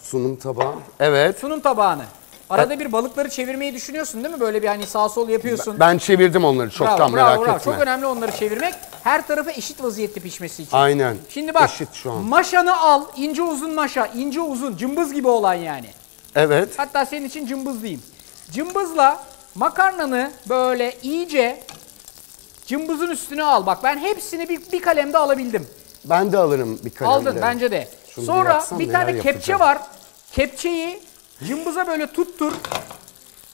Sunum tabağı. Evet. Sunum tabağını. Arada bir balıkları çevirmeyi düşünüyorsun değil mi? Böyle bir hani sağ sol yapıyorsun. Ben çevirdim onları çoktan merak etme. Çok önemli onları çevirmek. Her tarafı eşit vaziyette pişmesi için. Aynen. Şimdi bak Eşit şu an. maşanı al. İnce uzun maşa. İnce uzun cımbız gibi olan yani. Evet. Hatta senin için cımbız diyeyim. Cımbızla makarnanı böyle iyice cımbızın üstüne al. Bak ben hepsini bir kalemde alabildim. Ben de alırım bir kalemde. Aldın bence de. Şunu Sonra yapsam bir neler tane kepçe yapacağım. var. Kepçeyi cımbıza böyle tuttur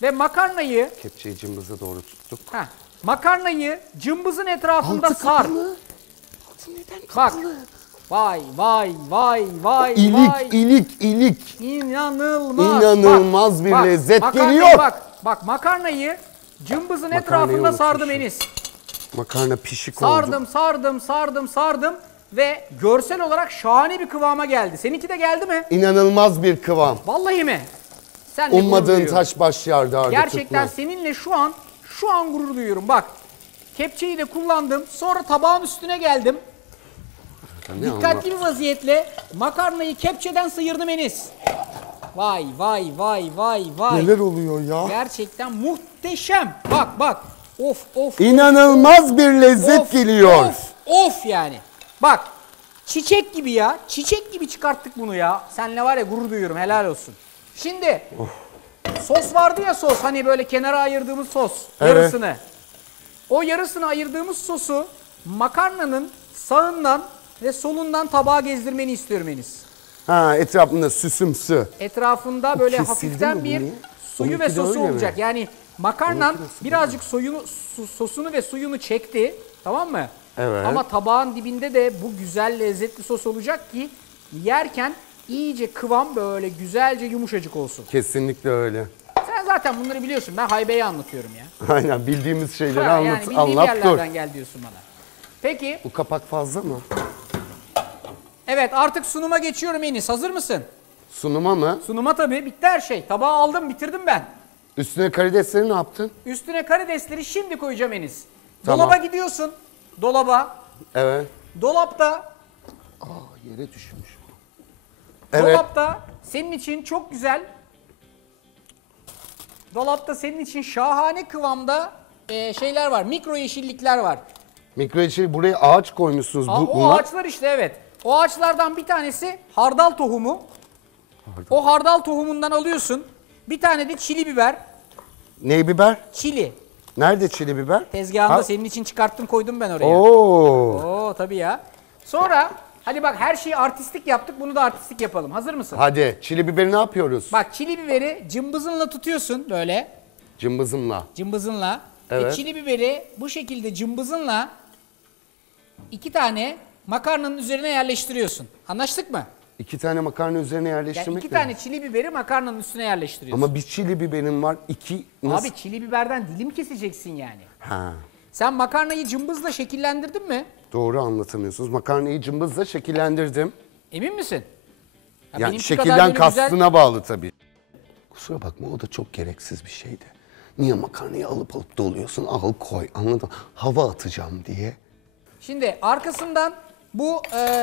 ve makarnayı Kepçeyi cımbıza doğru tuttuk. makarnayı cımbızın etrafında Altı sar. kapalı. Altı neden Bak. kapalı? Vay. İlik. İnanılmaz. İnanılmaz bir lezzet geliyor. Bak makarnayı cımbızın Makarnayı etrafında sardım unutmuşum. Enis. Makarna pişik oldu. Sardım ve görsel olarak şahane bir kıvama geldi. Seninki de geldi mi? İnanılmaz bir kıvam. Vallahi mi? Senle gurur Ummadığın duyuyorum. taş baş yardı Arda Gerçekten tutmaz. seninle şu an gurur duyuyorum. Bak kepçeyi de kullandım. Sonra tabağın üstüne geldim. Ne Dikkatli bir vaziyetle makarnayı kepçeden sıyırdım Enis. Vay. Neler oluyor ya? Gerçekten muhteşem. Bak. Of. İnanılmaz bir lezzet Of, geliyor. Of yani. Bak çiçek gibi ya. Çiçek gibi çıkarttık bunu ya. Seninle var ya gurur duyuyorum, helal olsun. Şimdi sos vardı ya, sos hani böyle kenara ayırdığımız sos. Evet. Yarısını. O yarısını ayırdığımız sosu makarnanın sağından ve solundan tabağa gezdirmeni istiyorum Enis. Ha, etrafında süsümsü. Etrafında böyle kesildi hafiften mi bir bunun? suyu ve Onunki de sosu öyle mi? olacak. Yani makarnan Onunki nasıl birazcık sosunu ve suyunu çekti. Tamam mı? Evet. Ama tabağın dibinde de bu güzel lezzetli sos olacak ki yerken iyice kıvam böyle güzelce yumuşacık olsun. Kesinlikle öyle. Sen zaten bunları biliyorsun. Ben haybeyi anlatıyorum ya. Aynen bildiğimiz şeyleri Yani bildiğim anlat dur. yerlerden gel diyorsun bana. Peki. Bu kapak fazla mı? Evet, artık sunuma geçiyorum Enis. Hazır mısın? Sunuma mı? Sunuma tabii. Bitti her şey. Tabağı aldım, bitirdim ben. Üstüne karidesleri ne yaptın? Üstüne karidesleri şimdi koyacağım Enis. Tamam. Dolaba gidiyorsun. Dolaba. Evet. Dolapta. Yere düşmüş bu. Evet. Dolapta senin için çok güzel. Dolapta senin için şahane kıvamda şeyler var. Mikro yeşillikler var. Mikro yeşil buraya ağaç koymuşsunuz. O bunlar. ağaçlar işte, evet. O ağaçlardan bir tanesi hardal tohumu. O hardal tohumundan alıyorsun. Bir tane de çili biber. Ney biber? Çili. Nerede çili biber? Tezgahında Ha? senin için çıkarttım, koydum ben oraya. Oo. Tabii ya. Sonra hadi bak, her şeyi artistik yaptık. Bunu da artistik yapalım. Hazır mısın? Hadi çili biberi ne yapıyoruz? Bak çili biberi cımbızınla tutuyorsun böyle. Cımbızımla. Cımbızınla. Evet. Çili biberi bu şekilde cımbızınla 2 tane makarnanın üzerine yerleştiriyorsun. Anlaştık mı? 2 tane makarna üzerine Yani yerleştirmek 2 mi? tane çili biberi makarnanın üstüne yerleştiriyorsun. Ama bir çili biberim var. 2 nasıl? Abi çili biberden dilim keseceksin yani. Ha. Sen makarnayı cımbızla şekillendirdin mi? Doğru anlatamıyorsunuz. Makarnayı cımbızla şekillendirdim. Emin misin? Ya Yani benimki kadar şekilden böyle kastına güzel... bağlı tabii. Kusura bakma o da çok gereksiz bir şeydi. Niye makarnayı alıp doluyorsun? Al koy anladın mı? Hava atacağım diye. Şimdi arkasından bu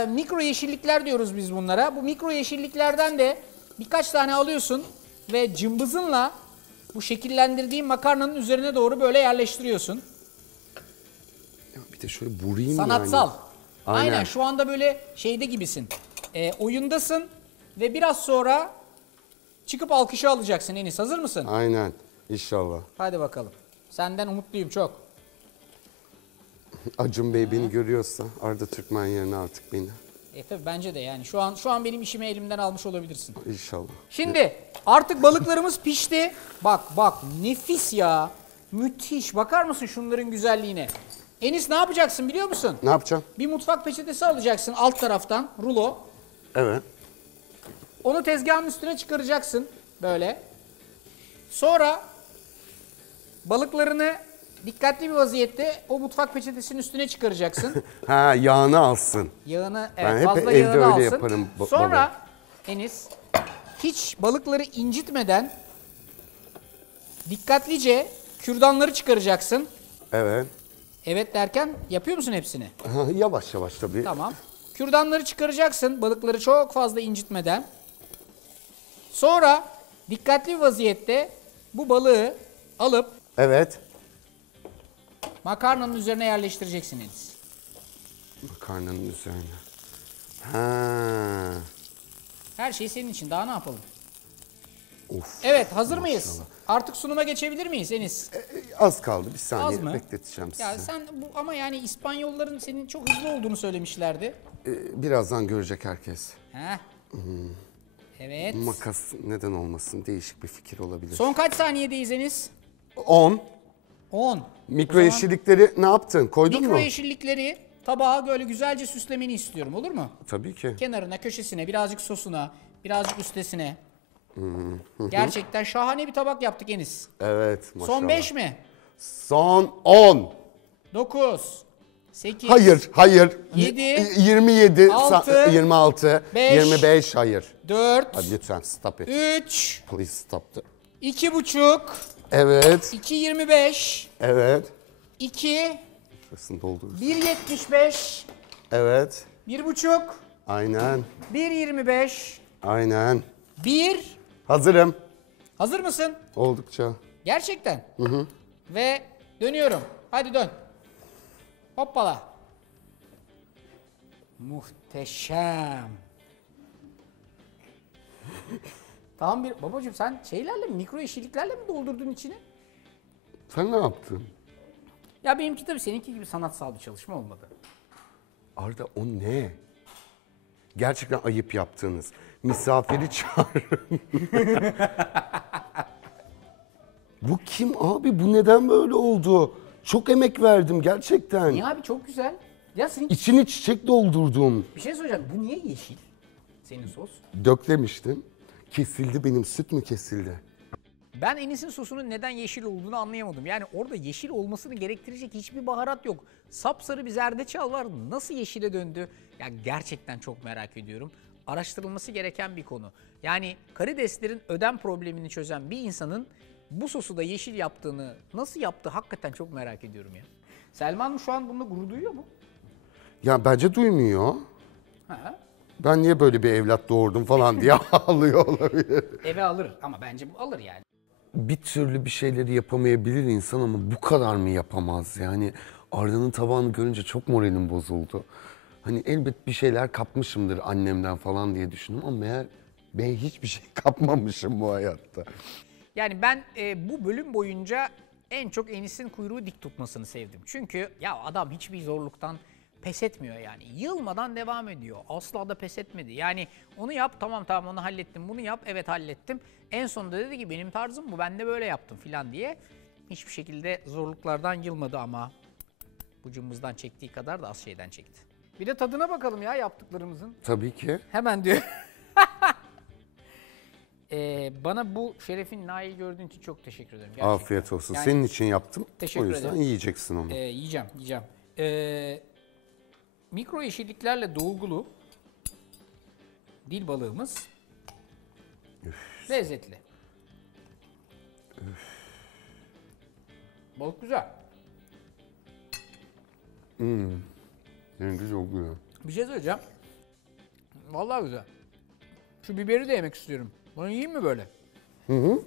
mikro yeşillikler diyoruz biz bunlara. Bu mikro yeşilliklerden de birkaç tane alıyorsun ve cımbızınla bu şekillendirdiğin makarnanın üzerine doğru böyle yerleştiriyorsun. Ya bir de şöyle vurayım Sanatsal. yani. Aynen şu anda böyle şeyde gibisin. Oyundasın ve biraz sonra çıkıp alkışı alacaksın Enis. Hazır mısın? Aynen. İnşallah. Hadi bakalım. Senden umutluyum çok. Acun Bey beni görüyorsa Arda Türkmen yerine artık beni. Tabii bence de yani şu an benim işimi elimden almış olabilirsin. İnşallah. Şimdi artık balıklarımız pişti. Bak nefis ya. Müthiş. Bakar mısın şunların güzelliğine? Enis ne yapacaksın biliyor musun? Ne yapacağım? Bir mutfak peçetesi alacaksın alt taraftan rulo. Evet. Onu tezgahın üstüne çıkaracaksın böyle. Sonra balıklarını dikkatli bir vaziyette o mutfak peçetesinin üstüne çıkaracaksın. Ha yağını alsın. Yağını Ben evet hep fazla evde yağını öyle alsın. yaparım Sonra Enis hiç balıkları incitmeden dikkatlice kürdanları çıkaracaksın. Evet. Evet derken yapıyor musun hepsini? Ha, yavaş yavaş tabii. Tamam. Kürdanları çıkaracaksın balıkları çok fazla incitmeden. Sonra dikkatli bir vaziyette bu balığı alıp Evet. makarnanın üzerine yerleştireceksin Enis. Makarnanın üzerine. Ha. Her şey senin için. Daha ne yapalım? Of. Evet, hazır mıyız? Artık sunuma geçebilir miyiz Enis? Az kaldı. Bir saniye Az mı? bekleteceğim sizi. Ya sen bu ama yani İspanyolların senin çok hızlı olduğunu söylemişlerdi. Birazdan görecek herkes. Heh. Evet. Makas neden olmasın? Değişik bir fikir olabilir. Son kaç saniyedeyiz Enis? 10. 10. Mikro yeşillikleri ne yaptın? Koydun Mikro mu? yeşillikleri tabağa böyle güzelce süslemeni istiyorum, olur mu? Tabii ki. Kenarına, köşesine, birazcık sosuna, birazcık üstesine. Gerçekten şahane bir tabak yaptık Enis. Evet maşallah. Son 5 mi? Son 10. 9, 8, Hayır. 7, 27, 6, 26, 5, 25, hayır. 4, Hadi lütfen stop it. 3, Please stop. 2,5, Evet. 2,25, Evet. 2, Şurasını doldururuz. 1,75, Evet. 1,5, Aynen. 1,25, Aynen. 1. Hazırım. Hazır mısın? Oldukça. Gerçekten. Ve dönüyorum. Hadi dön. Hoppala. Muhteşem. Tamam bir babacığım sen şeylerle mi, mikro yeşilliklerle mi doldurdun içini? Sen ne yaptın? Ya benimki tabii seninki gibi sanatsal bir çalışma olmadı. Arda o ne? Gerçekten ayıp yaptınız. Misafiri çağırın. Bu kim abi? Bu neden böyle oldu? Çok emek verdim gerçekten. Niye abi çok güzel. Ya senin İçini çiçek doldurdum. bir şey söyleyeceğim. Bu niye yeşil? Senin sos. Dök demiştin. Kesildi benim. Süt mü kesildi? Ben Enis'in sosunun neden yeşil olduğunu anlayamadım. Yani orada yeşil olmasını gerektirecek hiçbir baharat yok. Sapsarı bir zerdeçal var. Nasıl yeşile döndü? Ya gerçekten çok merak ediyorum. Araştırılması gereken bir konu. Yani karideslerin ödem problemini çözen bir insanın bu sosu da yeşil yaptığını nasıl yaptı hakikaten çok merak ediyorum ya. Selman şu an bununla gurur duyuyor mu? Ya bence duymuyor. Ha. Ben niye böyle bir evlat doğurdum falan diye ağlıyor olabilir. Eve alır ama bence bu alır yani. Bir türlü bir şeyleri yapamayabilir insan ama bu kadar mı yapamaz? Yani Arda'nın tabağını görünce çok moralim bozuldu. Hani elbet bir şeyler kapmışımdır annemden falan diye düşündüm ama meğer ben hiçbir şey kapmamışım bu hayatta. Yani ben bu bölüm boyunca en çok Enis'in kuyruğu dik tutmasını sevdim. Çünkü ya adam hiçbir zorluktan pes etmiyor yani. Yılmadan devam ediyor. Asla da pes etmedi. Yani onu yap, tamam onu hallettim. Bunu yap, evet hallettim. En sonunda dedi ki benim tarzım bu, ben de böyle yaptım filan diye. Hiçbir şekilde zorluklardan yılmadı ama bu cımbızdan çektiği kadar da az şeyden çekti. Bir de tadına bakalım ya yaptıklarımızın. Tabii ki. Hemen diyor. Bana bu şerefin nail gördüğün için çok teşekkür ederim. Gerçekten. Afiyet olsun. Yani, senin için yaptım. teşekkür O yüzden ederim. yiyeceksin onu. Yiyeceğim. Mikro yeşilliklerle dolgulu dil balığımız lezzetli. Balık güzel. Seninki çok güzel. Bir şey söyleyeceğim. Vallahi güzel. Şu biberi de yemek istiyorum. Bunu yiyeyim mi böyle? Hı.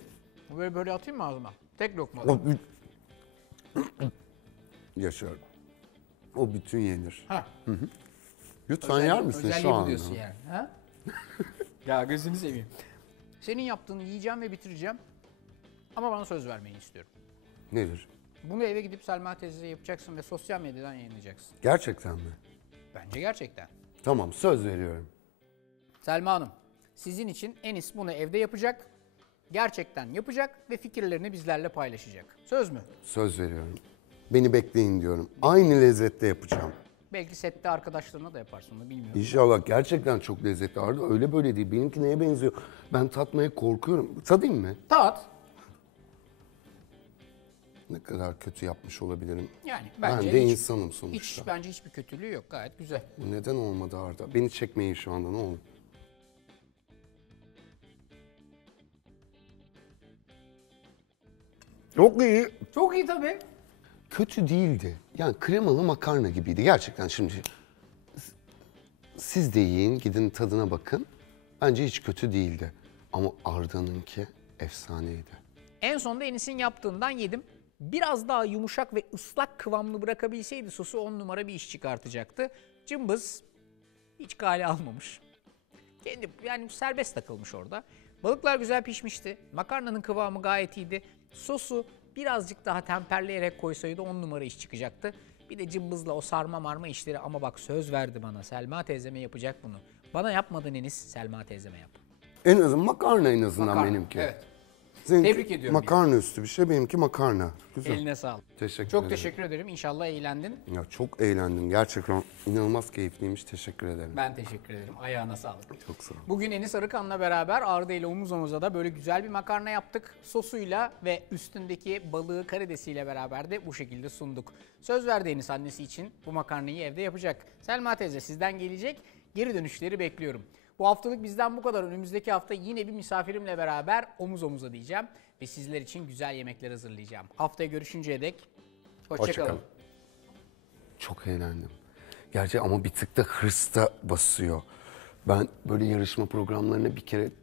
Böyle atayım mı ağzıma? Tek lokma. Yaşar. O bütün yenir. Ha. Lütfen yer misin özelliği şu bu anda? diyorsun yani. Ha? Ya gözünü seveyim. Senin yaptığını yiyeceğim ve bitireceğim. Ama bana söz vermeni istiyorum. Nedir? Bunu eve gidip Selma teyzeye yapacaksın ve sosyal medyadan yayınlayacaksın. Gerçekten mi? Bence gerçekten. Tamam, söz veriyorum. Selma Hanım, sizin için Enis bunu evde yapacak, gerçekten yapacak ve fikirlerini bizlerle paylaşacak. Söz mü? Söz veriyorum. Beni bekleyin diyorum. Aynı lezzette yapacağım. Belki sette arkadaşlarına da yaparsın, onu bilmiyorum. İnşallah gerçekten çok lezzetli. Arda öyle böyle değil. Benimki neye benziyor? Ben tatmaya korkuyorum. Tadayım mı? Tat. Ne kadar kötü yapmış olabilirim. Yani Ben bence de insanım sonuçta. bence hiçbir kötülüğü yok. Gayet güzel. Bu neden olmadı Arda? Beni çekmeyin şu anda, ne olur. Çok iyi. Çok iyi tabii. Kötü değildi. Yani kremalı makarna gibiydi. Gerçekten şimdi siz de yiyin, gidin tadına bakın. Bence hiç kötü değildi. Ama Arda'nınki efsaneydi. En sonunda Enis'in yaptığından yedim. Biraz daha yumuşak ve ıslak kıvamlı bırakabilseydi sosu 10 numara bir iş çıkartacaktı. Cımbız hiç kale almamış. Kendi yani serbest takılmış orada. Balıklar güzel pişmişti. Makarnanın kıvamı gayet iyiydi. Sosu birazcık daha temperleyerek koysaydı 10 numara iş çıkacaktı. Bir de cımbızla o sarma marma işleri, ama bak söz verdi bana. Selma teyzeme yapacak bunu. Bana yapmadın Enis, Selma teyzeme yap. En azından makarna en azından Makarna, benimki. evet. Seninki Tebrik ediyorum makarna üstü bir şey, benimki makarna. Güzel. Eline sağlık. Teşekkür Çok ederim. teşekkür ederim. İnşallah eğlendin. Ya çok eğlendim. Gerçekten inanılmaz keyifliymiş. Teşekkür ederim. Ben teşekkür ederim. Ayağına sağlık. Çok sağ ol. Bugün Enis Arıkan'la beraber Arda ile omuz omuza da böyle güzel bir makarna yaptık. Sosuyla ve üstündeki balığı karidesiyle beraber de bu şekilde sunduk. Söz verdi Enis annesi için bu makarnayı evde yapacak. Selma teyze sizden gelecek geri dönüşleri bekliyorum. Bu haftalık bizden bu kadar. Önümüzdeki hafta yine bir misafirimle beraber omuz omuza diyeceğim. Ve sizler için güzel yemekler hazırlayacağım. Haftaya görüşünceye dek hoşça Hoşça kalın. kalın. Çok eğlendim. Gerçi ama bir tık da hırs da basıyor. Ben böyle yarışma programlarına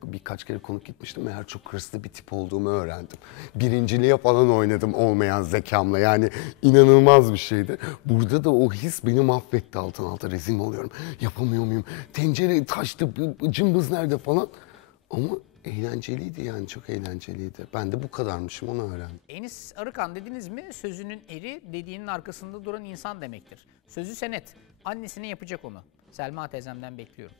birkaç kere konuk gitmiştim. Meğer çok hırslı bir tip olduğumu öğrendim. Birinciliğe falan oynadım olmayan zekamla. Yani inanılmaz bir şeydi. Burada da o his beni mahvetti, alttan alta rezil mi oluyorum? Yapamıyor muyum? Tencere taştı, cımbız nerede falan. Ama eğlenceliydi, yani çok eğlenceliydi. Ben de bu kadarmışım, onu öğrendim. Enis Arıkan dediniz mi, sözünün eri dediğinin arkasında duran insan demektir. Sözü senet. Annesine yapacak onu. Selma teyzemden bekliyorum.